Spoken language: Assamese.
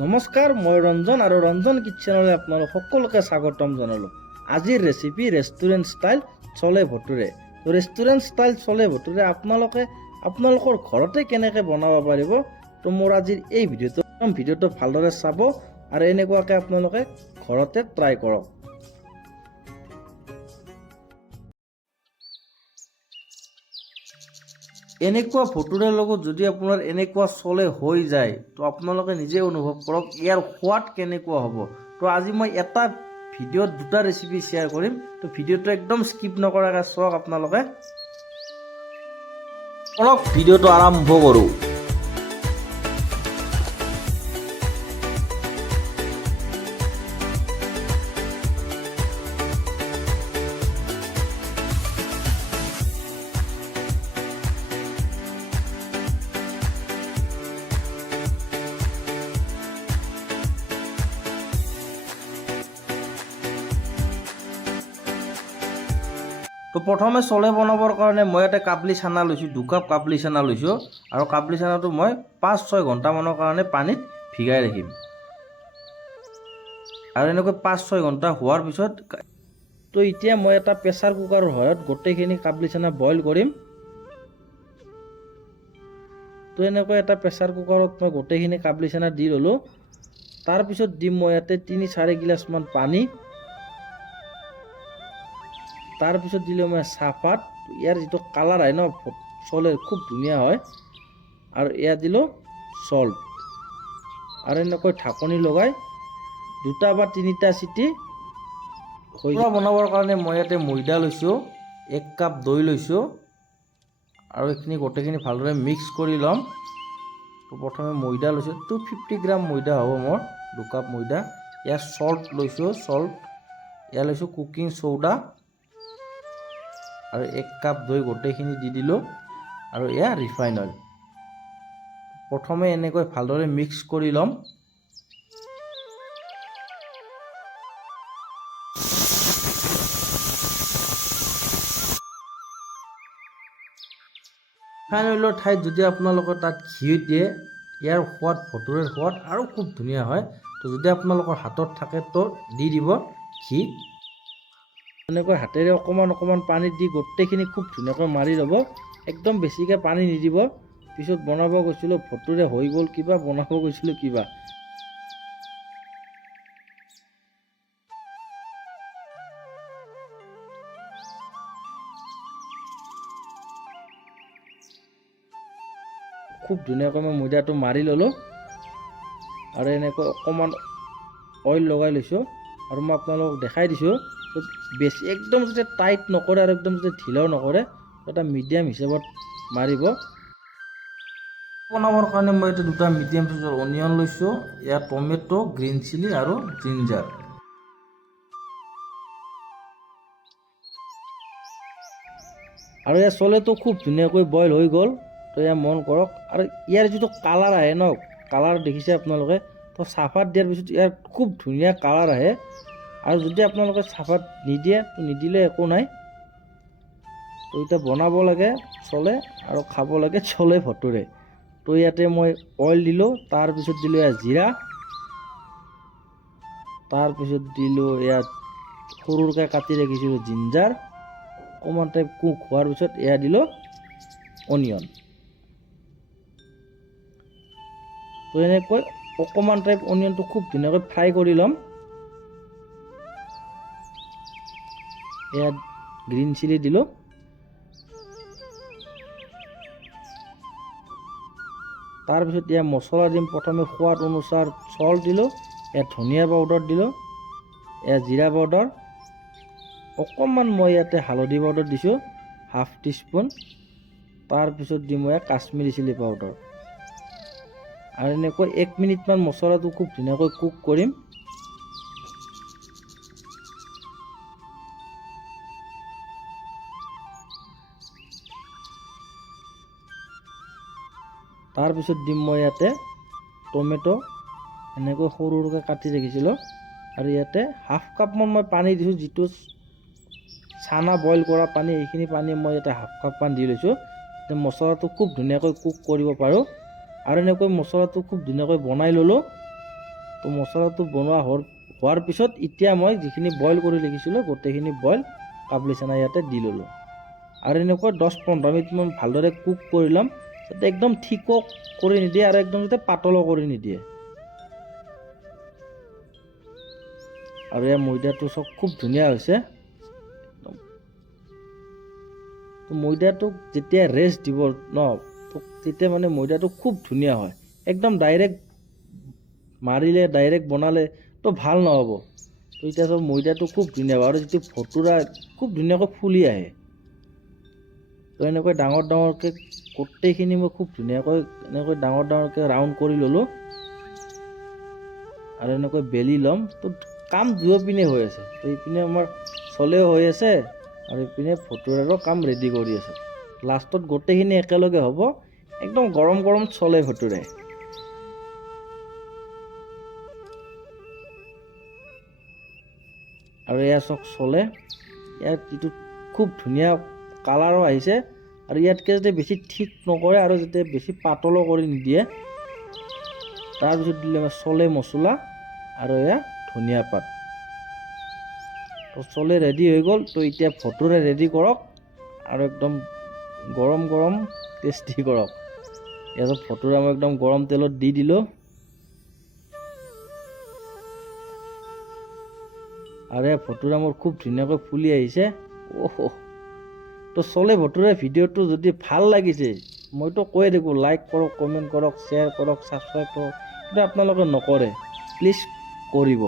নমস্কাৰ, মই ৰঞ্জন আৰু ৰঞ্জন কিটচেনলৈ আপোনালোক সকলোকে স্বাগতম জনালোঁ। আজিৰ ৰেচিপি ৰেষ্টুৰেণ্ট ষ্টাইল চলে ভটুৰে। তো ৰেষ্টুৰেণ্ট ষ্টাইল চলে ভটুৰে আপোনালোকৰ ঘৰতে কেনেকৈ বনাব পাৰিব। তো মোৰ আজিৰ এই ভিডিঅ'টো ভালদৰে চাব আৰু এনেকুৱাকৈ আপোনালোকে ঘৰতে ট্ৰাই কৰক। এনেকুৱা ভটুৰেৰ লগত যদি আপোনাৰ এনেকুৱা চলে হৈ যায় তো আপোনালোকে নিজে অনুভৱ কৰক ইয়াৰ সোৱাদ কেনেকুৱা হ'ব। তো আজি মই এটা ভিডিঅ'ত দুটা ৰেচিপি শ্বেয়াৰ কৰিম। তো ভিডিঅ'টো একদম স্কিপ নকৰাকৈ চাওক আপোনালোকে। অলপ ভিডিঅ'টো আৰম্ভ কৰোঁ। তো প্ৰথমে চলে বনাবৰ কাৰণে মই ইয়াতে কাবলি চানা লৈছোঁ, 2 কাপ কাবলি চানা লৈছোঁ আৰু কাবলি চানাটো মই 5-6 ঘণ্টামানৰ কাৰণে পানীত ভিগাই ৰাখিম। আৰু এনেকৈ 5-6 ঘণ্টা হোৱাৰ পিছত তো এতিয়া মই এটা প্ৰেছাৰ কুকাৰৰ সহায়ত গোটেইখিনি কাবলি চানা বইল কৰিম। তো এনেকৈ এটা প্ৰেছাৰ কুকাৰত মই গোটেইখিনি কাবলি চানা দি ল'লোঁ। তাৰপিছত দিম মই ইয়াতে 3-4 গিলাচমান পানী। তাৰপিছত দিলোঁ মই চাহপাত। ইয়াৰ যিটো কালাৰ হয় ন চলে খুব ধুনীয়া হয়। আৰু ইয়াত দিলোঁ চল্ট আৰু এনেকৈ ঢাকনি লগাই 2 বা 3টা চিটি বনাবৰ কাৰণে মই ইয়াতে ময়দা লৈছোঁ, 1 কাপ দৈ লৈছোঁ আৰু এইখিনি গোটেইখিনি ভালদৰে মিক্স কৰি ল'ম। তো প্ৰথমে ময়দা লৈছোঁ, 250 গ্ৰাম ময়দা হ'ব মোৰ, 2 কাপ ময়দা। ইয়াত চল্ট লৈছোঁ, ইয়াত লৈছোঁ কুকিং চৌডা আৰু 1 কাপ দৈ গোটেইখিনি দি দিলোঁ আৰু এয়া ৰিফাইন অইল। প্ৰথমে এনেকৈ ভালদৰে মিক্স কৰি ল'ম। ৰিফাইন অইলৰ ঠাইত যদি আপোনালোকৰ তাত ঘি দিয়ে ইয়াৰ সোৱাদ, ভটুৰেৰ সোৱাদ আৰু খুব ধুনীয়া হয়। তো যদি আপোনালোকৰ হাতত থাকে তো দি দিব ঘি। এনেকৈ হাতেৰে অকণমান পানী দি গোটেইখিনি খুব ধুনীয়াকৈ মাৰি ল'ব। একদম বেছিকৈ পানী নিদিব। পিছত বনাব গৈছিলোঁ ভটুৰে হৈ গ'ল কিবা, বনাব গৈছিলোঁ কিবা। খুব ধুনীয়াকৈ মই ময়দাটো মাৰি ল'লোঁ আৰু এনেকৈ অকণমান অইল লগাই লৈছোঁ আৰু মই আপোনালোকক দেখাই দিছোঁ। বেছি একদম যাতে টাইট নকৰে আৰু একদম যাতে ঢিলাও নকৰে, এটা মিডিয়াম হিচাপত মাৰিব। বনাবৰ কাৰণে মই এতিয়া 2টা মিডিয়াম চাইজৰ অনিয়ন লৈছোঁ, ইয়াত টমেটো, গ্ৰীণ চিলি আৰু জিঞ্জাৰ। আৰু ইয়াৰ চলেটো খুব ধুনীয়াকৈ বইল হৈ গ'ল। তো এয়া মন কৰক আৰু ইয়াৰ যিটো কালাৰ আহে ন, কালাৰ দেখিছে আপোনালোকে। তো চাহপাত দিয়াৰ পিছত ইয়াৰ খুব ধুনীয়া কালাৰ আহে। আৰু যদি আপোনালোকে চাহপাত নিদিয়ে তো নিদিলে একো নাই। তো এতিয়া বনাব লাগে চলে আৰু খাব লাগে চলে ভটুৰে। তো ইয়াতে মই অইল দিলোঁ, তাৰপিছত দিলোঁ ইয়াত জিৰা, তাৰপিছত দিলোঁ ইয়াত সৰুকৈ কাটি ৰাখিছিলোঁ জিঞ্জাৰ। অকণমান টাইপ কুক হোৱাৰ পিছত এয়া দিলোঁ অনিয়ন। তো এনেকৈ অকণমান টাইপ অনিয়নটো খুব ধুনীয়াকৈ ফ্ৰাই কৰি ল'ম। ইয়াত গ্ৰীণ চিলি দিলোঁ। তাৰপিছত ইয়াত মছলা দিম। প্ৰথমে সোৱাদ অনুসাৰ চল্ট দিলোঁ, ইয়াত ধনিয়া পাউডাৰ দিলোঁ, ইয়াত জিৰা পাউডাৰ, অকণমান মই ইয়াতে হালধি পাউডাৰ দিছোঁ 1/2 টিস্পুন। তাৰপিছত দিম মই কাশ্মীৰী চিলি পাউডাৰ আৰু এনেকৈ 1 মিনিটমান মছলাটো খুব ধুনীয়াকৈ কুক কৰিম। তাৰপিছত দিম মই ইয়াতে টমেটো, এনেকৈ সৰুকৈ কাটি ৰাখিছিলোঁ আৰু ইয়াতে 1/2 কাপমান মই পানী দিছোঁ, যিটো চানা বইল কৰা পানী, এইখিনি পানী মই ইয়াতে 1/2 কাপমান দি লৈছোঁ। মছলাটো খুব ধুনীয়াকৈ কুক কৰিব পাৰোঁ আৰু এনেকৈ মছলাটো খুব ধুনীয়াকৈ বনাই ল'লোঁ। তো মছলাটো বনোৱা হোৱাৰ পিছত এতিয়া মই যিখিনি বইল কৰি ৰাখিছিলোঁ গোটেইখিনি বইল কাবলি চানা ইয়াতে দি ল'লোঁ আৰু এনেকৈ 10-15 মিনিটমান ভালদৰে কুক কৰি ল'ম যাতে একদম ঠিকো কৰি নিদিয়ে আৰু একদম যাতে পাতলো কৰি নিদিয়ে। আৰু এই ময়দাটো চব খুব ধুনীয়া হৈছে। তো ময়দাটোক যেতিয়া ৰেষ্ট দিব ন তেতিয়া মানে ময়দাটো খুব ধুনীয়া হয়। একদম ডাইৰেক্ট মাৰিলে ডাইৰেক্ট বনালে তো ভাল নহ'ব। তো এতিয়া চব ময়দাটো খুব ধুনীয়া হয় আৰু যিটো ভটুৰা খুব ধুনীয়াকৈ ফুলি আহে। তো এনেকৈ ডাঙৰ ডাঙৰকৈ গোটেইখিনি মই খুব ধুনীয়াকৈ এনেকৈ ডাঙৰ ডাঙৰকৈ ৰাউণ্ড কৰি ল'লোঁ আৰু এনেকৈ বেলি ল'ম। তো কাম দুয়োপিনে হৈ আছে। তো এইপিনে আমাৰ চলেও হৈ আছে আৰু এইপিনে ভটুৰাৰো কাম ৰেডি কৰি আছে। লাষ্টত গোটেইখিনি একেলগে হ'ব, একদম গৰম গৰম চলে ভটুৰে। আৰু এয়া চক চলে, ইয়াত যিটো খুব ধুনীয়া কালাৰো আহিছে আৰু ইয়াতকৈ যাতে বেছি ঠিক নকৰে আৰু যাতে বেছি পাতলো কৰি নিদিয়ে। তাৰপিছত দিলে চলে মছলা আৰু এয়া ধনিয়া পাত। তো চলে ৰেডি হৈ গ'ল। তো এতিয়া ভটুৰে ৰেডি কৰক আৰু একদম গৰম গৰম টেষ্টি কৰক। ইয়াত ভটুৰা মই একদম গৰম তেলত দি দিলোঁ আৰু এই ভটুৰা মোৰ খুব ধুনীয়াকৈ ফুলি আহিছে। তো চলে ভটুৰা ভিডিঅ'টো যদি ভাল লাগিছে মইতো কৈয়ে থাকোঁ লাইক কৰক, কমেণ্ট কৰক, শ্বেয়াৰ কৰক, ছাবস্ক্ৰাইব কৰক, কিন্তু আপোনালোকে নকৰে। প্লিজ কৰিব।